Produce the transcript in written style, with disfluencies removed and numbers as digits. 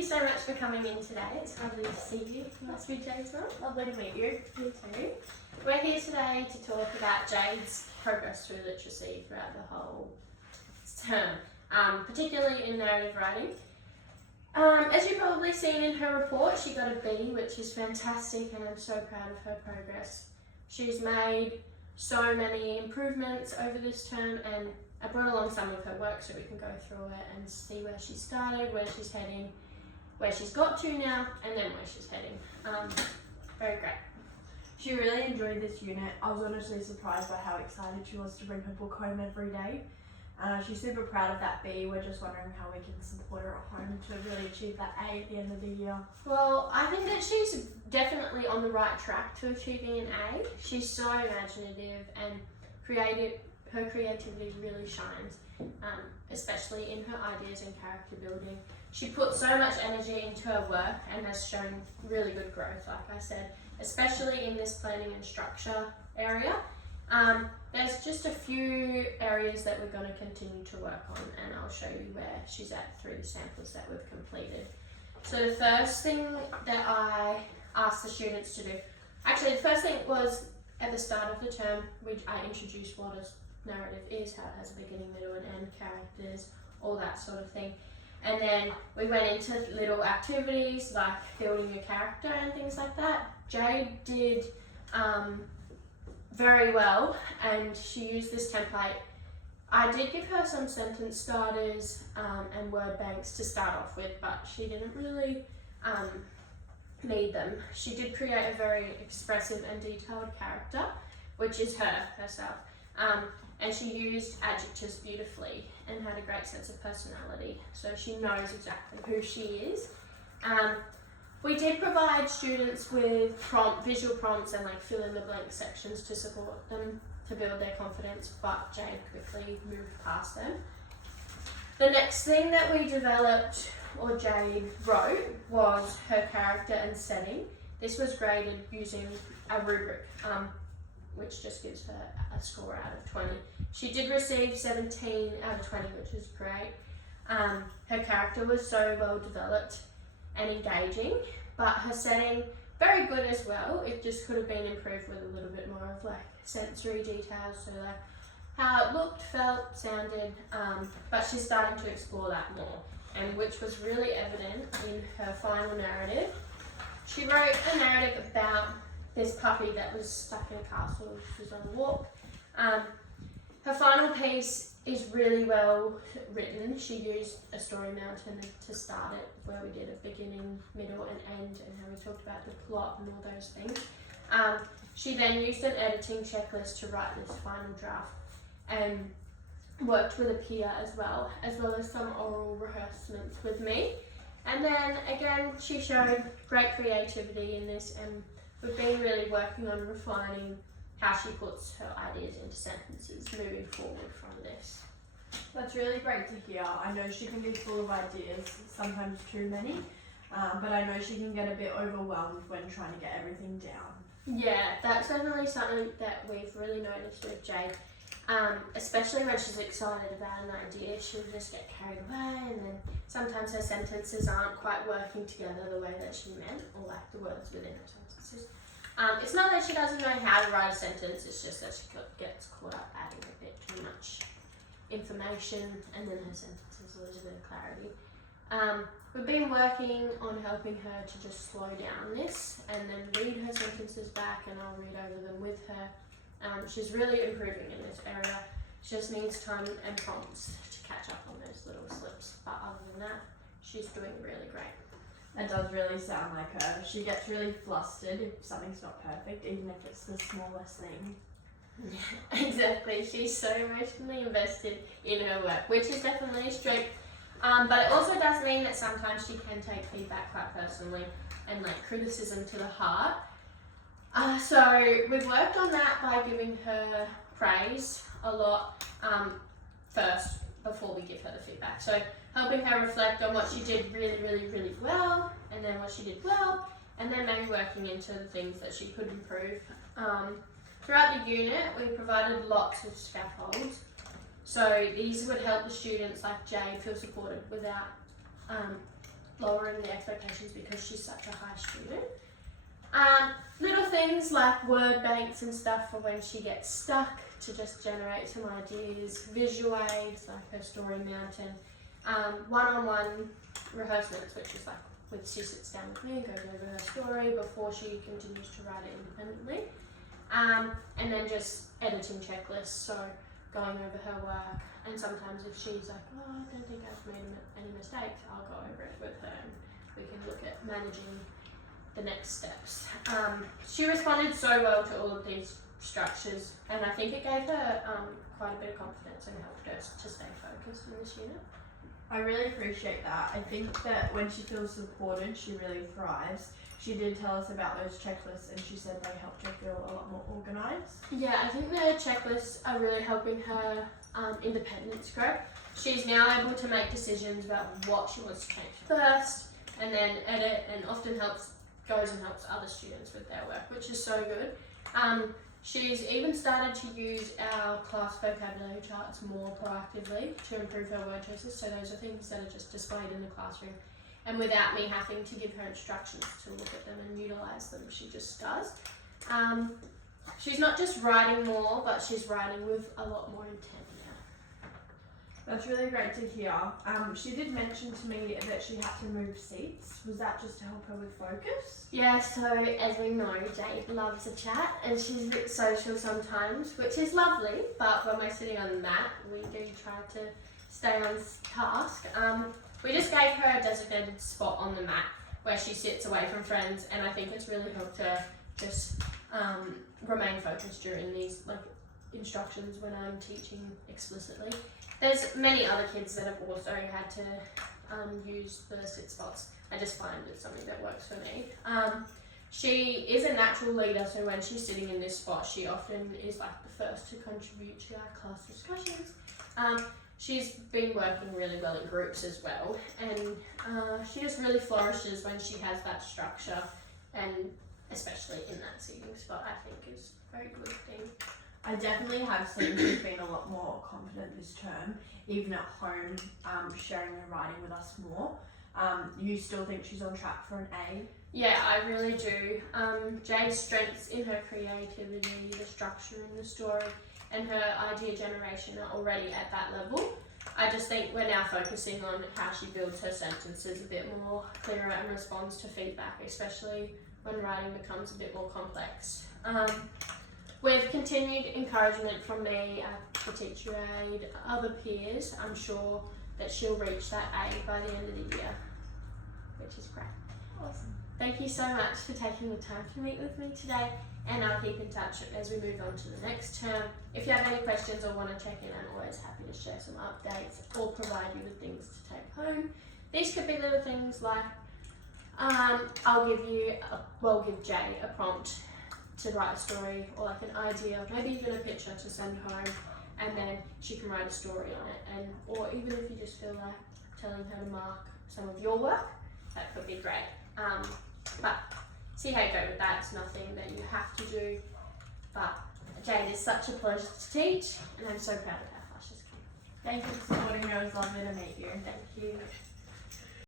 you so much for coming in today. It's lovely to see you. Nice to meet you, Jade's mum. Lovely to meet you. You too. We're here today to talk about Jade's progress through literacy throughout the whole term, particularly in narrative writing. As you've probably seen in her report, she got a B, which is fantastic, and I'm so proud of her progress. She's made so many improvements over this term, and I brought along some of her work so we can go through it and see where she started, where she's heading, where she's got to now, and then where she's heading. Very great. She really enjoyed this unit. I was honestly surprised by how excited she was to bring her book home every day. She's super proud of that B. We're just wondering how we can support her at home to really achieve that A at the end of the year. Well, I think that she's definitely on the right track to achieving an A. She's so imaginative and creative. Her creativity really shines, especially in her ideas and character building. She puts so much energy into her work and has shown really good growth, like I said, especially in this planning and structure area. There's just a few areas that we're going to continue to work on, and I'll show you where she's at through the samples that we've completed. So the first thing that I asked the students to do, actually the first thing was at the start of the term, I introduced what a narrative is, how it has a beginning, middle and end, characters, all that sort of thing. And then we went into little activities like building a character and things like that. Jade did very well, and she used this template. I did give her some sentence starters and word banks to start off with, but she didn't really need them. She did create a very expressive and detailed character, which is herself. And she used adjectives beautifully and had a great sense of personality, so she knows exactly who she is. We did provide students with visual prompts and like fill in the blank sections to support them to build their confidence, but Jade quickly moved past them. The next thing that we developed, or Jade wrote, was her character and setting. This was graded using a rubric, which just gives her a score out of 20. She did receive 17 out of 20, which is great. Her character was so well developed and engaging, but her setting, very good as well. It just could have been improved with a little bit more of like sensory details, so like how it looked, felt, sounded, but she's starting to explore that more, and which was really evident in her final narrative. She wrote a narrative about this puppy that was stuck in a castle, which was on a walk. Her final piece is really well written. She used a story mountain to start it, where we did a beginning, middle and end, and how we talked about the plot and all those things. She then used an editing checklist to write this final draft, and worked with a peer as well as some oral rehearsals with me. And then again, she showed great creativity in this, and we've been really working on refining how she puts her ideas into sentences moving forward from this. That's really great to hear. I know she can be full of ideas, sometimes too many, but I know she can get a bit overwhelmed when trying to get everything down. Yeah, that's definitely something that we've really noticed with Jade. Especially when she's excited about an idea, she'll just get carried away, and then sometimes her sentences aren't quite working together the way that she meant, or like the words within her sentences. It's not that she doesn't know how to write a sentence, it's just that she gets caught up adding a bit too much information, and then her sentences lose a bit of clarity. We've been working on helping her to just slow down this, and then read her sentences back, and I'll read over them with her. She's really improving in this area. She just needs time and prompts to catch up on those little slips, but other than that, she's doing really great. That does really sound like her. She gets really flustered if something's not perfect, even if it's the smallest thing. Yeah, exactly. She's so emotionally invested in her work, which is definitely a strength. But it also does mean that sometimes she can take feedback quite personally and like criticism to the heart. So we've worked on that by giving her praise a lot first before we give her the feedback. So helping her reflect on what she did really well, and then what she did well, and then maybe working into the things that she could improve. Throughout the unit, we provided lots of scaffolds. So these would help the students like Jade feel supported without lowering the expectations because she's such a high student. Little things like word banks and stuff for when she gets stuck, to just generate some ideas, visual aids like her story mountain, one-on-one rehearsals, which is like with she sits down with me and goes over her story before she continues to write it independently, and then just editing checklists, so going over her work, and sometimes if she's like, oh, I don't think I've made any mistakes, I'll go over it with her and we can look at managing the next steps. She responded so well to all of these structures, and I think it gave her quite a bit of confidence and helped her to stay focused in this unit. I really appreciate that. I think that when she feels supported, she really thrives. She did tell us about those checklists, and she said they helped her feel a lot more organised. Yeah, I think the checklists are really helping her independence grow. She's now able to make decisions about what she wants to change first, and then edit, and often goes and helps other students with their work, which is so good. She's even started to use our class vocabulary charts more proactively to improve her word choices, so those are things that are just displayed in the classroom, and without me having to give her instructions to look at them and utilise them, she just does. She's not just writing more, but she's writing with a lot more intent now. That's really great to hear. She did mention to me that she had to move seats. Was that just to help her with focus? Yeah, so as we know, Jade loves a chat and she's a bit social sometimes, which is lovely, but when we're sitting on the mat, we do try to stay on task. We just gave her a designated spot on the mat where she sits away from friends, and I think it's really helped her just remain focused during these instructions when I'm teaching explicitly. There's many other kids that have also had to use the sit spots. I just find it's something that works for me. She is a natural leader, so when she's sitting in this spot, she often is like the first to contribute to our class discussions. She's been working really well in groups as well, and she just really flourishes when she has that structure, and especially in that seating spot, I think is a very good thing. I definitely have seen she's been a lot more confident this term, even at home, sharing her writing with us more. You still think she's on track for an A? Yeah, I really do. Jade's strengths in her creativity, the structure in the story, and her idea generation are already at that level. I just think we're now focusing on how she builds her sentences a bit more clearer and responds to feedback, especially when writing becomes a bit more complex. With continued encouragement from me, the teacher aide, other peers, I'm sure that she'll reach that A by the end of the year, which is great. Awesome. Thank you so much for taking the time to meet with me today, and I'll keep in touch as we move on to the next term. If you have any questions or want to check in, I'm always happy to share some updates or provide you with things to take home. These could be little things like, I'll give Jay a prompt to write a story, or like an idea, maybe even a picture to send home, and then she can write a story on it. Or even if you just feel like telling her to mark some of your work, that could be great. But see how you go with that. It's nothing that you have to do. But Jade is such a pleasure to teach, and I'm so proud of how far she's come. Thank you for supporting her. It was lovely to meet you. Thank you.